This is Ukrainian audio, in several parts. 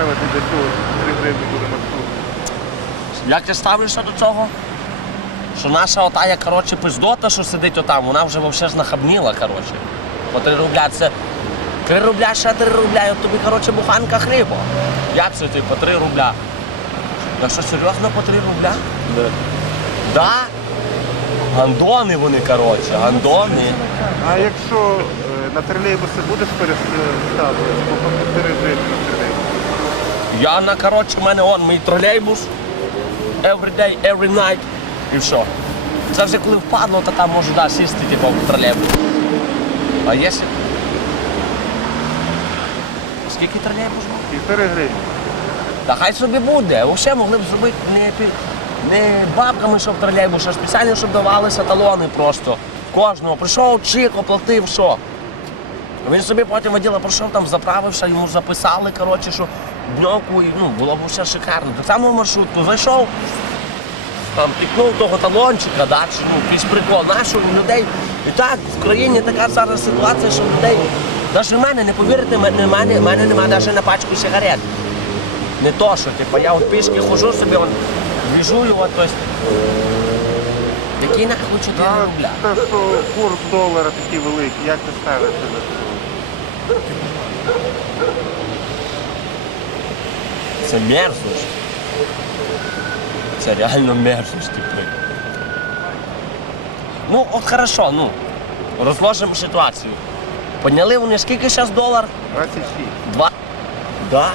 ставити до цього 3 гривні буде маршрут? Як ти ставишся до цього? Що наша отая, коротше, пиздота, що сидить отам, вона вже вовсе знахабніла, коротше. По 3 рубля це 3 рубля, ще 3 рубля, і от тобі, коротше, буханка хліба. Як це ти по 3 рубля? Я що, серйозно по 3 рубля? Да. Да? Гандони вони, коротше, гандони. А якщо е, на тролейбуси будеш переставити, то по 4 гривні на тролейбус. Я на коротше, в мене он мій тролейбус. Every day, every night. І все. Це вже коли впадло, то там можу да, сісти типу, в тролейбус. А якщо. Скільки тролейбус був? Півтори гривні. Та хай собі буде. Взагалі могли б зробити не, не бабками, щоб тролейбус, а спеціально, щоб давалися талони просто. Кожного. Прийшов, чик, оплатив, що. Він собі потім воділа прийшов, там заправився, йому записали, коротше, що дньоку, і ну, було б все шикарно. Так само в маршрутку зайшов, там пікнув того талончика, да, чи, ну, якийсь прикол. Нашу людей. І так, в країні така зараз ситуація, що людей. Навіть в мене, не повірите, в мене, в мене, в мене немає навіть на пачку сигарет. Не то, що типу, я от пішки хожу собі, он, двіжую, от, тобто. Які нахуй 4 А рубля. те, що курс долара такий великий, як ти ставишся до цього? Це мерзость. Це реально мерзость, типу. Ну, от хорошо, ну, розложимо ситуацію. Підняли вони скільки зараз долар? 26. Два. Да?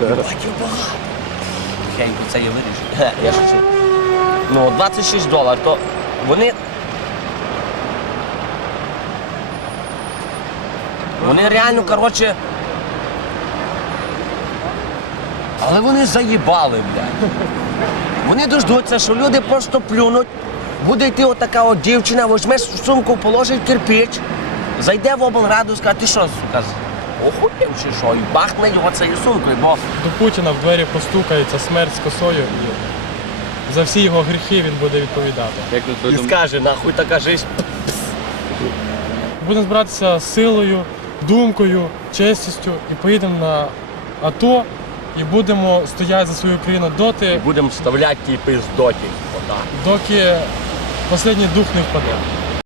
Бачив багато. Хенько, це я вирішу. Я шучу. Ну, 26 доларів, то вони. Вони реально, коротше. Але вони заїбали, блядь. Вони дождуться, що люди просто плюнуть. Буде йти отака от дівчина, візьме сумку, положить кирпич, зайде в облраду і скаже, ти що, сука, охуєв чи що? І бахне його цією сумкою, бо До Путіна в двері постукається смерть з косою і за всі його гріхи він буде відповідати. Як на твою і думку? скаже, нахуй така жизнь. Будемо збиратися силою, думкою, честістю і поїдемо на АТО і будемо стояти за свою країну І доти, будемо вставляти ті пиздоті. Отак. доки останній дух не впаде.